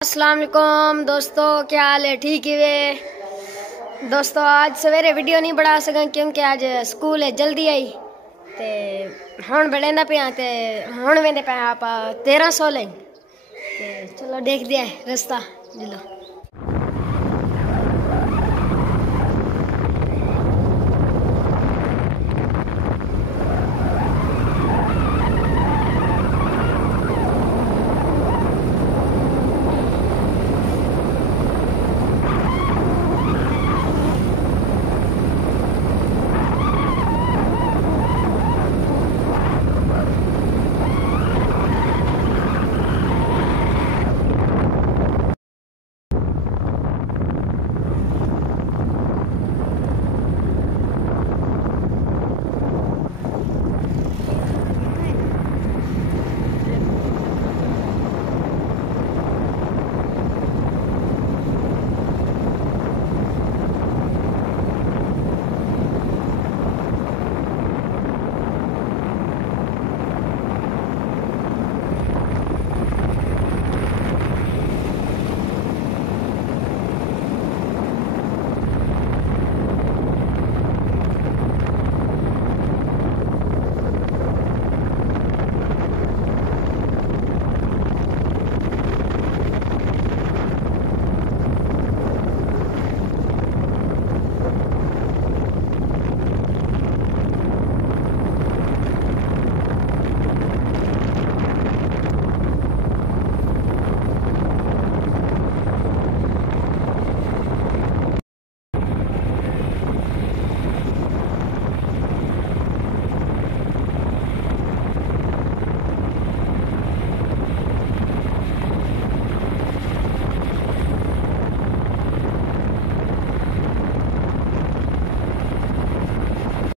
अस्सलाम वालेकुम दोस्तों, क्या हाल है? ठीक है वे दोस्तों। आज सवेरे वीडियो नहीं बना सका क्योंकि आज स्कूल है जल्दी आई ते हुण बड़ेंदा पे ते हुण वेंदे पे आप 1300 लें ते चलो देख दिया रास्ता जिलो।